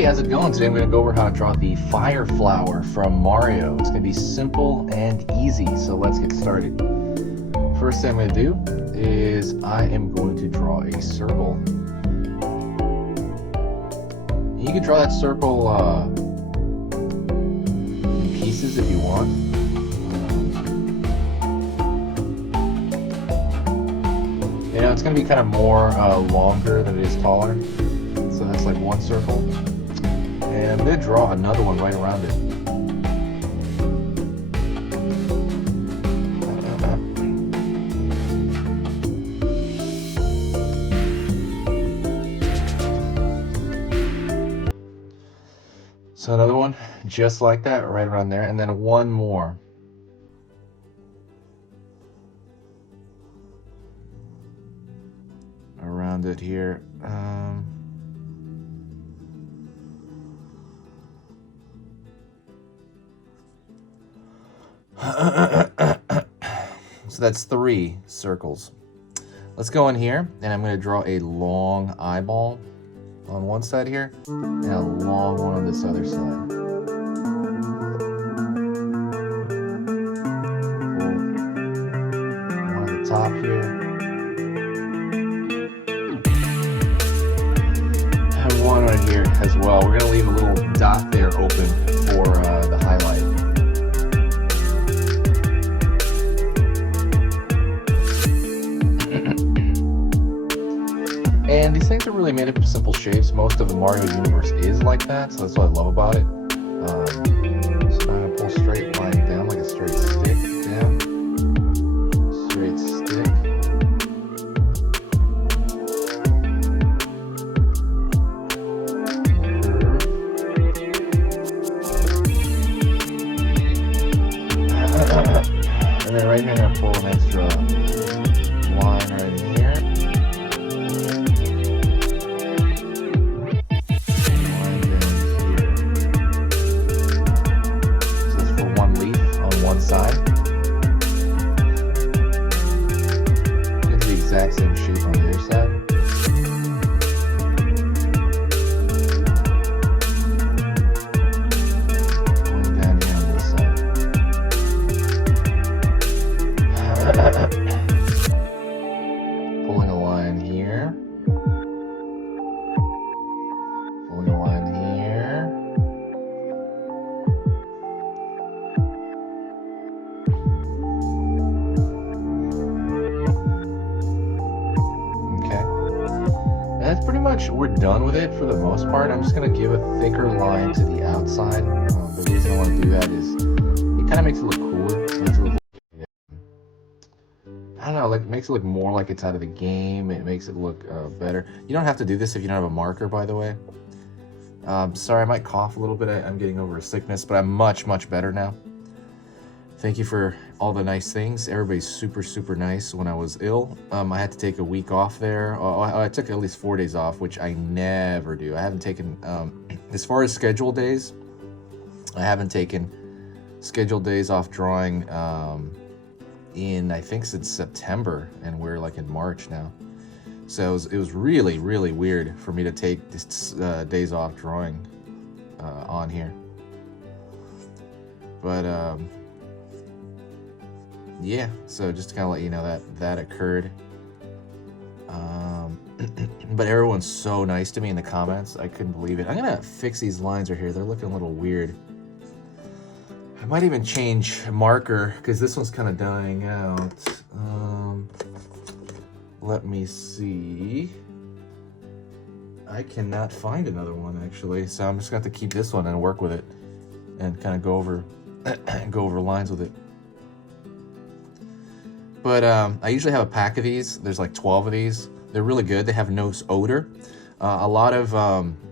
Hey, how's it going? Today I'm going to go over how to draw the fire flower from Mario. It's going to be simple and easy, so let's get started. First thing I'm going to do is I am going to draw a circle. You can draw that circle in pieces if you want. You know, it's going to be kind of more longer than it is taller. So that's like one circle. And I'm going to draw another one right around it. So another one just like that, right around there, and then one more. Around it here. So that's 3 circles. Let's go in here, and I'm going to draw a long eyeball on one side here, and a long one on this other side. One on the top here. And one right here as well. We're going to leave a little dot there open for the highlight. And these things are really made up of simple shapes. Most of the Mario universe is like that, so that's what I love about it. So I'm going to pull a straight line down, like a straight stick down. Straight stick. Curve. And then right here, I'm going to pull an extra line right here. Side. It's the exact same shape on the other side. Going down here on this side. Pulling a line here. Pulling a line here. That's pretty much, we're done with it for the most part. I'm just going to give a thicker line to the outside. The reason I want to do that is it kind of makes it look cooler. It makes it look, I don't know, like, it makes it look more like it's out of the game. It makes it look better. You don't have to do this if you don't have a marker, by the way. Sorry, I might cough a little bit. I'm getting over a sickness, but I'm much, much better now. Thank you for all the nice things. Everybody's super, super nice. When I was ill, I had to take a week off there. I took at least 4 days off, which I never do. I haven't taken, as far as scheduled days, I haven't taken scheduled days off drawing in, I think, since September, and we're like in March now. So it was really, really weird for me to take this, days off drawing on here. But, yeah, so just to kind of let you know that occurred. But everyone's so nice to me in the comments. I couldn't believe it. I'm going to fix these lines right here. They're looking a little weird. I might even change marker because this one's kind of dying out. Let me see. I cannot find another one, actually. So I'm just going to have to keep this one and work with it and kind of go over lines with it. But I usually have a pack of these. There's like 12 of these. They're really good. They have no odor. A lot of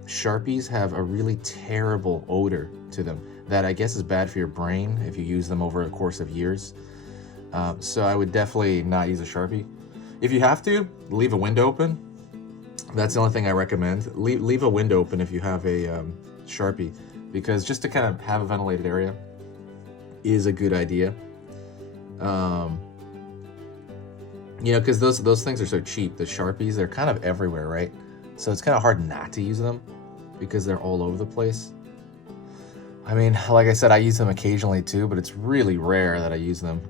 Sharpies have a really terrible odor to them that I guess is bad for your brain if you use them over a course of years. So I would definitely not use a Sharpie. If you have to, leave a window open. That's the only thing I recommend. Leave a window open if you have a Sharpie, because just to kind of have a ventilated area is a good idea. You know, because those things are so cheap. The Sharpies, they're kind of everywhere, right? So it's kind of hard not to use them. because they're all over the place. I mean, like I said, I use them occasionally too, but it's really rare that I use them.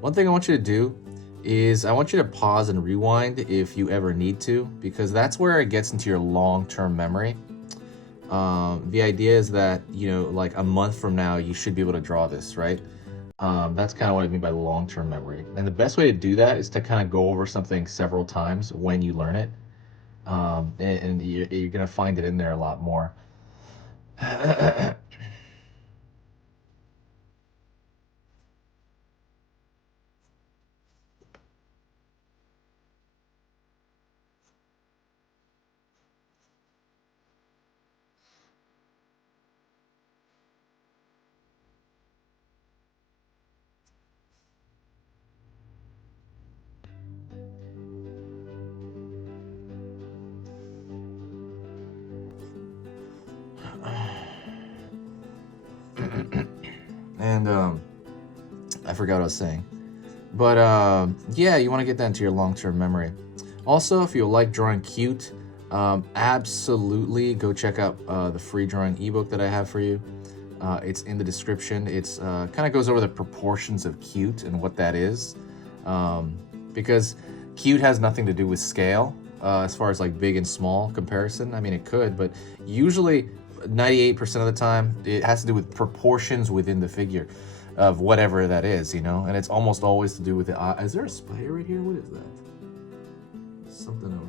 One thing I want you to do is I want you to pause and rewind if you ever need to, because that's where it gets into your long-term memory. The idea is that, you know, like a month from now, you should be able to draw this, right? That's kind of what I mean by long-term memory. And the best way to do that is to kind of go over something several times when you learn it. And you're going to find it in there a lot more. And I forgot what I was saying. But yeah, you want to get that into your long-term memory. Also, if you like drawing cute, absolutely go check out the free drawing ebook that I have for you. It's in the description. It's kind of goes over the proportions of cute and what that is, because cute has nothing to do with scale as far as like big and small comparison. I mean, it could, but usually 98% of the time it has to do with proportions within the figure of whatever that is, you know, and it's almost always to do with the eye. Is there a spider right here? What is that? Something over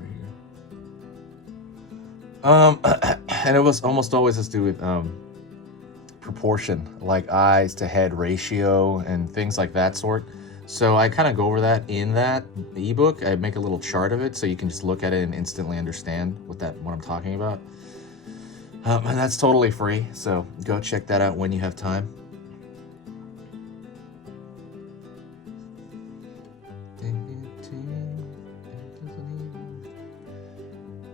here. And it was almost always has to do with proportion, like eyes to head ratio and things like that sort. So I kind of go over that in that ebook. I make a little chart of it so you can just look at it and instantly understand what I'm talking about. And that's totally free, so go check that out when you have time.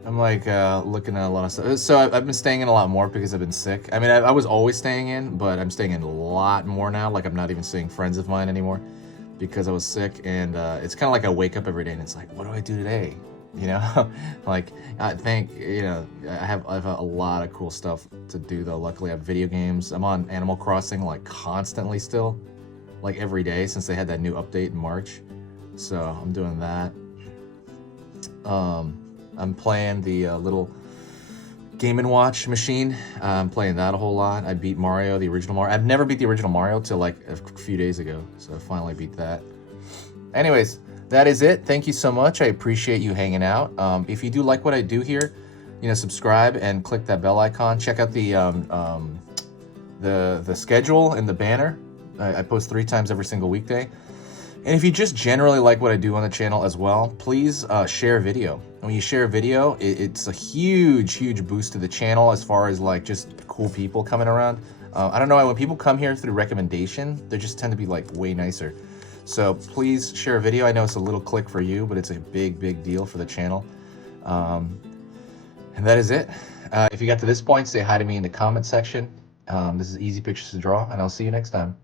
I'm like looking at a lot of stuff. So I've been staying in a lot more because I've been sick. I mean, I was always staying in, but I'm staying in a lot more now. Like I'm not even seeing friends of mine anymore because I was sick. And it's kind of like I wake up every day and it's like, what do I do today? You know, like I think, you know, I have a lot of cool stuff to do though. Luckily I have video games. I'm on Animal Crossing like constantly still, like every day since they had that new update in March. So I'm doing that. I'm playing the little Game & Watch machine. I'm playing that a whole lot. I beat Mario, the original Mario. I've never beat the original Mario till like a few days ago, so I finally beat that. Anyways, that is it. Thank you so much. I appreciate you hanging out. If you do like what I do here, you know, subscribe and click that bell icon. Check out the schedule and the banner. I post 3 times every single weekday. And if you just generally like what I do on the channel as well, please share a video. And when you share a video, it's a huge boost to the channel as far as like just cool people coming around. I don't know, when people come here through recommendation, they just tend to be like way nicer. So please share a video. I know it's a little click for you, but it's a big deal for the channel. And that is it. If you got to this point, say hi to me in the comment section. This is Easy Pictures to Draw, and I'll see you next time.